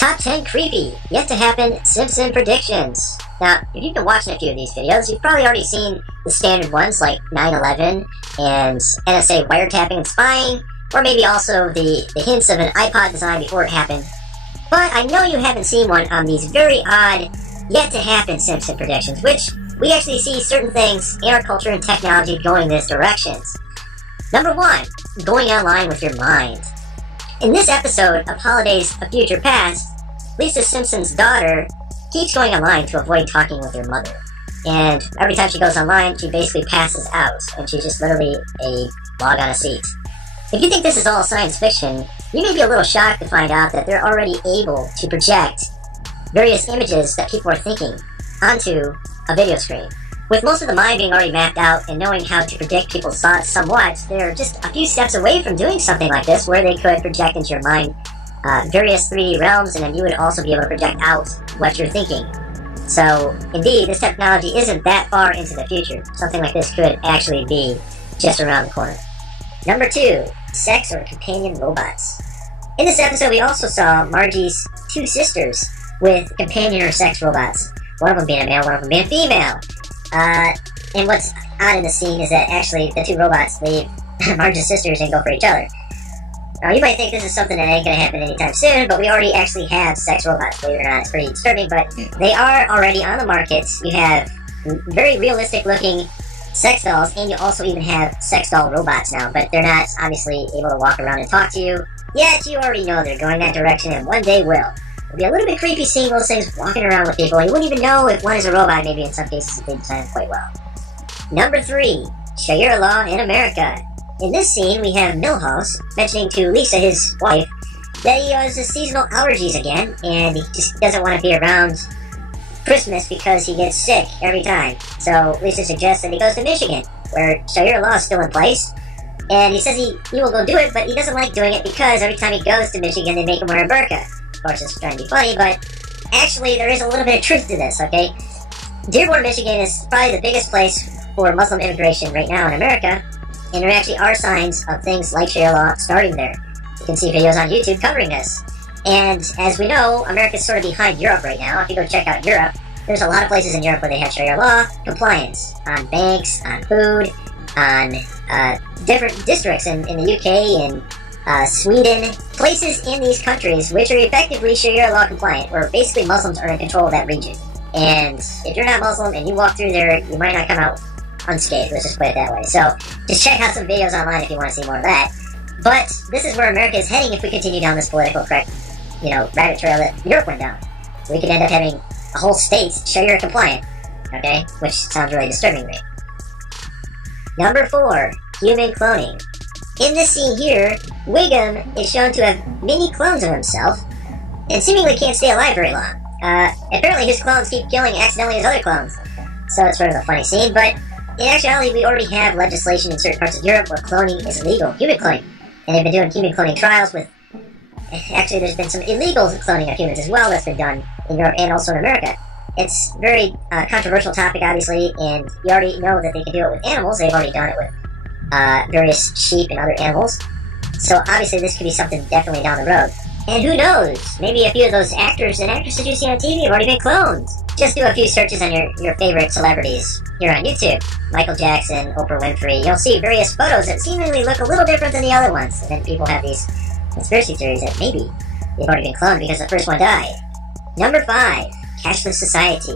Top 10 creepy, yet to happen Simpson predictions. Now, if you've been watching a few of these videos, you've probably already seen the standard ones like 9/11 and NSA wiretapping and spying, or maybe also the hints of an iPod design before it happened. But I know you haven't seen one on these very odd, yet to happen Simpson predictions, which we actually see certain things in our culture and technology going this directions. Number 1, going online with your mind. In this episode of Holidays of Future Past, Lisa Simpson's daughter keeps going online to avoid talking with her mother. And every time she goes online, she basically passes out, and she's just literally a log on a seat. If you think this is all science fiction, you may be a little shocked to find out that they're already able to project various images that people are thinking onto a video screen. With most of the mind being already mapped out and knowing how to predict people's thoughts somewhat, they're just a few steps away from doing something like this where they could project into your mind various 3D realms, and then you would also be able to project out what you're thinking. So, indeed, this technology isn't that far into the future. Something like this could actually be just around the corner. Number 2, sex or companion robots. In this episode, we also saw Margie's 2 sisters with companion or sex robots. One of them being a male, one of them being a female. And what's odd in the scene is that actually the 2 robots leave Margie's sisters and go for each other. Now, you might think this is something that ain't going to happen anytime soon, but we already actually have sex robots, believe it or not. It's pretty disturbing, but they are already on the market. You have very realistic looking sex dolls, and you also even have sex doll robots now, but they're not obviously able to walk around and talk to you. Yet, you already know they're going that direction, and one day will. It'll be a little bit creepy seeing those things walking around with people. You wouldn't even know if one is a robot, maybe in some cases if they design it quite well. Number 3, Sharia law in America. In this scene, we have Milhouse mentioning to Lisa, his wife, that he has seasonal allergies again, and he just doesn't want to be around Christmas because he gets sick every time. So Lisa suggests that he goes to Michigan, where Sharia law is still in place, and he says he will go do it, but he doesn't like doing it because every time he goes to Michigan, they make him wear a burqa. Of course, it's trying to be funny, but actually there is a little bit of truth to this, okay? Dearborn, Michigan is probably the biggest place for Muslim immigration right now in America, and there actually are signs of things like Sharia law starting there. You can see videos on YouTube covering this. And as we know, America's sort of behind Europe right now. If you go check out Europe, there's a lot of places in Europe where they have Sharia law compliance on banks, on food, on different districts in the UK and Sweden, places in these countries which are effectively Sharia law compliant, where basically Muslims are in control of that region. And if you're not Muslim and you walk through there, you might not come out unscathed, let's just put it that way. So just check out some videos online if you want to see more of that. But this is where America is heading if we continue down this political correct, rabbit trail that Europe went down. We could end up having a whole state Sharia compliant, okay? Which sounds really disturbing to me. Number 4, human cloning. In this scene here, Wiggum is shown to have mini clones of himself and seemingly can't stay alive very long. Apparently his clones keep killing accidentally his other clones. So it's sort of a funny scene, but in actuality, we already have legislation in certain parts of Europe where cloning is illegal, human cloning. And they've been doing human cloning trials with... Actually, there's been some illegal cloning of humans as well that's been done in Europe and also in America. It's a very controversial topic, obviously, and you already know that they can do it with animals. They've already done it with various sheep and other animals. So obviously this could be something definitely down the road. And who knows, maybe a few of those actors and actresses you see on TV have already been cloned. Just do a few searches on your favorite celebrities here on YouTube. Michael Jackson, Oprah Winfrey. You'll see various photos that seemingly look a little different than the other ones. And then people have these conspiracy theories that maybe they've already been cloned because the first one died. Number 5, cashless society.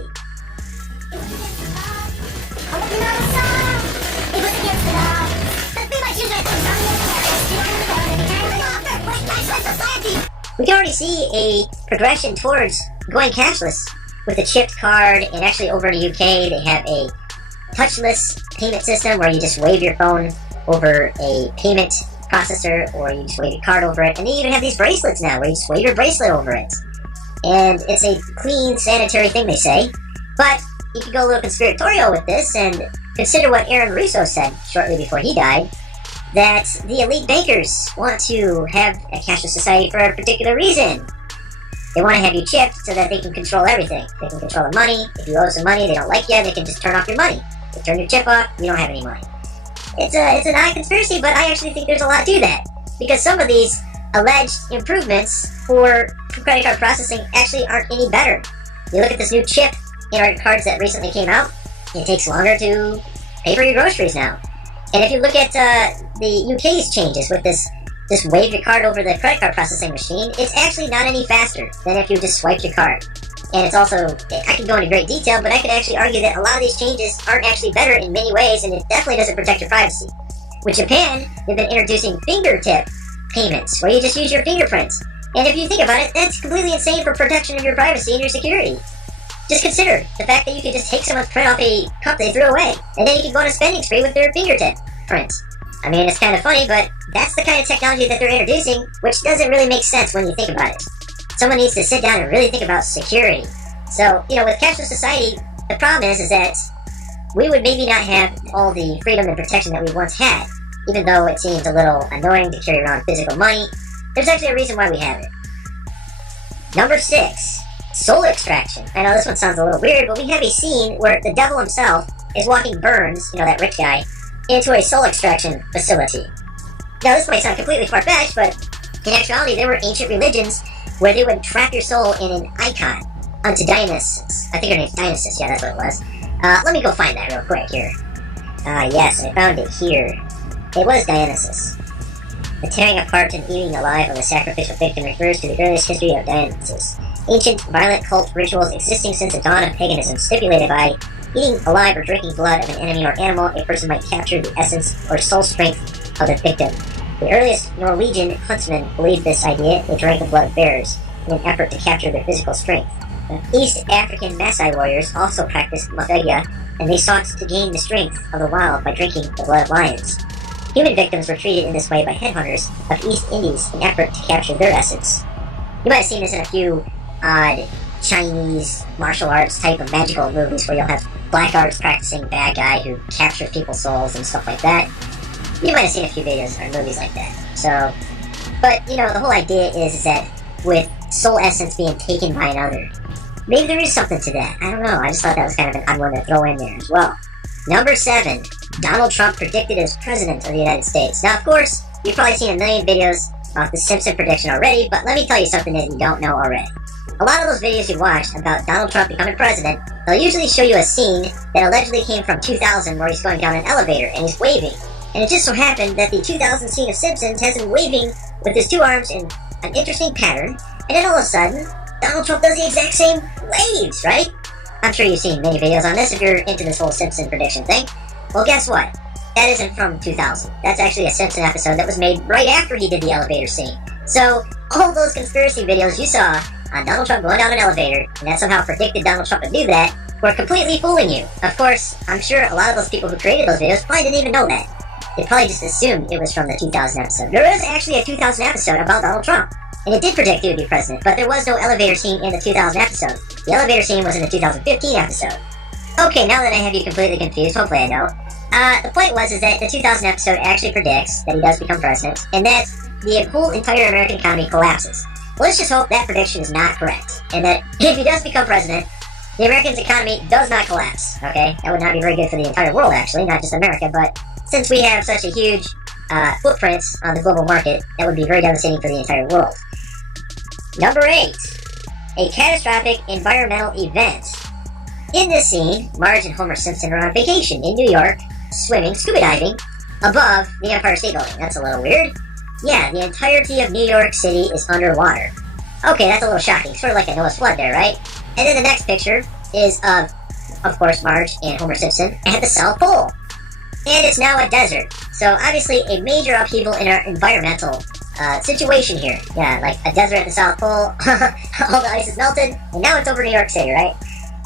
We can already see a progression towards going cashless with a chipped card, and actually over in the UK they have a touchless payment system where you just wave your phone over a payment processor, or you just wave your card over it, and they even have these bracelets now where you just wave your bracelet over it. And it's a clean, sanitary thing, they say, but you could go a little conspiratorial with this and consider what Aaron Russo said shortly before he died, that the elite bankers want to have a cashless society for a particular reason. They want to have you chipped so that they can control everything. They can control the money. If you owe some money, they don't like you, they can just turn off your money. They turn your chip off, you don't have any money. It's an odd conspiracy, but I actually think there's a lot to that. Because some of these alleged improvements for from credit card processing actually aren't any better. You look at this new chip in our cards that recently came out, it takes longer to pay for your groceries now. And if you look at the UK's changes with this wave your card over the credit card processing machine, it's actually not any faster than if you just swipe your card. And it's also, I could go into great detail, but I could actually argue that a lot of these changes aren't actually better in many ways, and it definitely doesn't protect your privacy. With Japan, they've been introducing fingertip payments, where you just use your fingerprints. And if you think about it, that's completely insane for protection of your privacy and your security. Just consider the fact that you could just take someone's print off a cup they threw away, and then you can go on a spending spree with their fingertip prints. I mean, it's kind of funny, but that's the kind of technology that they're introducing, which doesn't really make sense when you think about it. Someone needs to sit down and really think about security. So, with cashless society, the problem is that we would maybe not have all the freedom and protection that we once had. Even though it seems a little annoying to carry around physical money, there's actually a reason why we have it. Number 6, soul extraction. I know this one sounds a little weird, but we have a scene where the devil himself is walking Burns, that rich guy, into a soul extraction facility. Now, this might sound completely far-fetched, but in actuality, there were ancient religions where they would trap your soul in an icon unto Dionysus. I think her name's Dionysus, yeah, that's what it was. Let me go find that real quick here. Yes, I found it here. It was Dionysus. The tearing apart and eating alive of a sacrificial victim refers to the earliest history of Dionysus. Ancient, violent cult rituals existing since the dawn of paganism stipulated by eating alive or drinking blood of an enemy or animal, a person might capture the essence or soul strength of the victim. The earliest Norwegian huntsmen believed this idea. They drank the blood of bears in an effort to capture their physical strength. East African Maasai warriors also practiced mafegia, and they sought to gain the strength of the wild by drinking the blood of lions. Human victims were treated in this way by headhunters of East Indies in an effort to capture their essence. You might have seen this in a few odd Chinese martial arts type of magical movies where you'll have black arts practicing bad guy who captures people's souls and stuff like that. You might have seen a few videos or movies like that. So, but the whole idea is that with soul essence being taken by another, maybe there is something to that. I don't know. I just thought that was kind of an odd one to throw in there as well. Number 7, Donald Trump predicted as president of the United States. Now, of course, you've probably seen a million videos of the Simpson prediction already, but let me tell you something that you don't know already. A lot of those videos you watched about Donald Trump becoming president, they'll usually show you a scene that allegedly came from 2000 where he's going down an elevator and he's waving. And it just so happened that the 2000 scene of Simpsons has him waving with his two arms in an interesting pattern, and then all of a sudden, Donald Trump does the exact same waves, right? I'm sure you've seen many videos on this if you're into this whole Simpson prediction thing. Well, guess what? That isn't from 2000. That's actually a Simpson episode that was made right after he did the elevator scene. So, all those conspiracy videos you saw on Donald Trump going down an elevator, and that somehow predicted Donald Trump would do that, were completely fooling you. Of course, I'm sure a lot of those people who created those videos probably didn't even know that. They probably just assumed it was from the 2000 episode. There was actually a 2000 episode about Donald Trump, and it did predict he would be president, but there was no elevator scene in the 2000 episode. The elevator scene was in the 2015 episode. Okay, now that I have you completely confused, hopefully I don't. The point was that the 2000 episode actually predicts that he does become president, and that the whole entire American economy collapses. Well, let's just hope that prediction is not correct, and that if he does become president, the American economy does not collapse, okay? That would not be very good for the entire world, actually, not just America, but since we have such a huge footprint on the global market, that would be very devastating for the entire world. Number 8, a catastrophic environmental event. In this scene, Marge and Homer Simpson are on vacation in New York, swimming, scuba diving, above the Empire State Building. That's a little weird. Yeah, the entirety of New York City is underwater. Okay, that's a little shocking. Sort of like a Noah's flood there, right? And then the next picture is of course, Marge and Homer Simpson at the South Pole. And it's now a desert. So obviously a major upheaval in our environmental situation here. Yeah, like a desert at the South Pole, all the ice is melted, and now it's over New York City, right?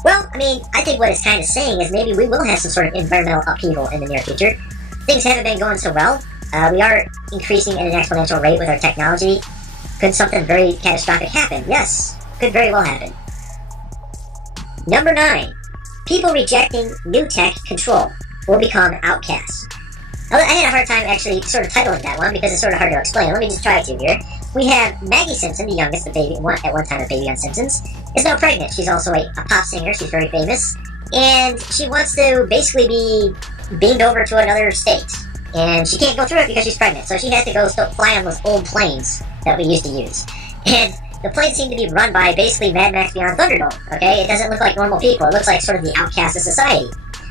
Well, I mean, I think what it's kind of saying is maybe we will have some sort of environmental upheaval in the near future. Things haven't been going so well. We are increasing at an exponential rate with our technology. Could something very catastrophic happen? Yes, could very well happen. Number 9, people rejecting new tech control will become outcasts. I had a hard time actually sort of titling that one because it's sort of hard to explain. Let me just try to here. We have Maggie Simpson, the youngest, the baby, at one time a baby on Simpsons, is now pregnant. She's also a pop singer. She's very famous. And she wants to basically be beamed over to another state. And she can't go through it because she's pregnant. So she has to go still fly on those old planes that we used to use. And the planes seem to be run by basically Mad Max Beyond Thunderdome, okay? It doesn't look like normal people. It looks like sort of the outcast of society,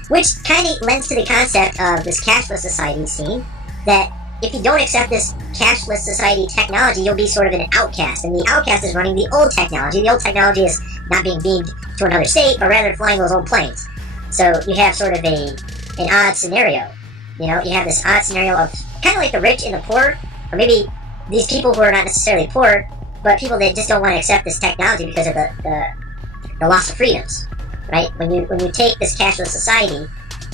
which kind of lends to the concept of this cashless society scene, that if you don't accept this cashless society technology, you'll be sort of an outcast, and the outcast is running the old technology. The old technology is not being beamed to another state, but rather flying those old planes. So you have sort of an odd scenario. You know, you have this odd scenario of kind of like the rich and the poor, or maybe these people who are not necessarily poor, but people that just don't want to accept this technology because of the loss of freedoms, right? When you take this cashless society,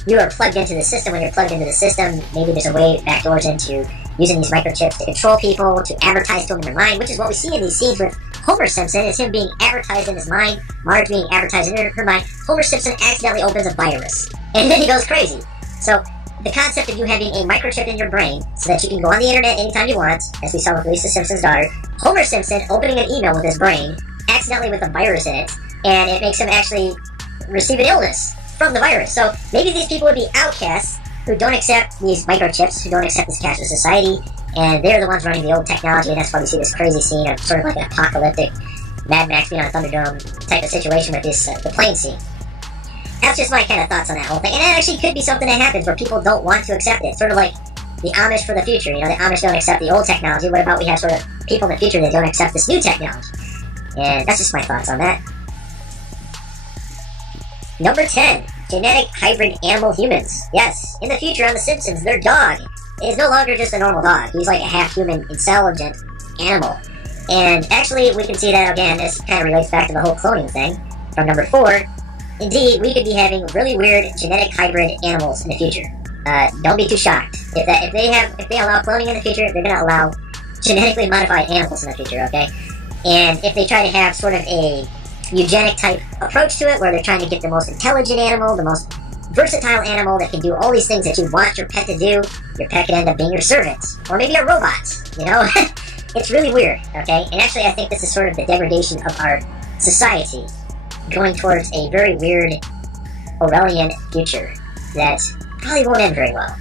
you are plugged into the system. When you're plugged into the system, maybe there's a way backdoors into using these microchips to control people, to advertise to them in their mind, which is what we see in these scenes with Homer Simpson. Is him being advertised in his mind, Marge being advertised in her mind. Homer Simpson accidentally opens a virus, and then he goes crazy. So the concept of you having a microchip in your brain so that you can go on the internet anytime you want, as we saw with Lisa Simpson's daughter, Homer Simpson opening an email with his brain, accidentally with a virus in it, and it makes him actually receive an illness from the virus. So maybe these people would be outcasts who don't accept these microchips, who don't accept this cashless society, and they're the ones running the old technology, and that's why we see this crazy scene of sort of like an apocalyptic Mad Max Beyond Thunderdome type of situation with this the plane scene. That's just my kind of thoughts on that whole thing. And it actually could be something that happens where people don't want to accept it. Sort of like the Amish for the future. You know, the Amish don't accept the old technology. What about we have sort of people in the future that don't accept this new technology? And that's just my thoughts on that. Number 10. Genetic hybrid animal humans. Yes, in the future on The Simpsons, their dog is no longer just a normal dog. He's like a half-human, intelligent animal. And actually, we can see that, again, this kind of relates back to the whole cloning thing from number 4. Indeed, we could be having really weird genetic hybrid animals in the future. Don't be too shocked. If they allow cloning in the future, they're going to allow genetically modified animals in the future, okay? And if they try to have sort of a eugenic type approach to it, where they're trying to get the most intelligent animal, the most versatile animal that can do all these things that you want your pet to do, your pet could end up being your servant, or maybe a robot, you know? It's really weird, okay? And actually, I think this is sort of the degradation of our society, going towards a very weird Orwellian future that probably won't end very well.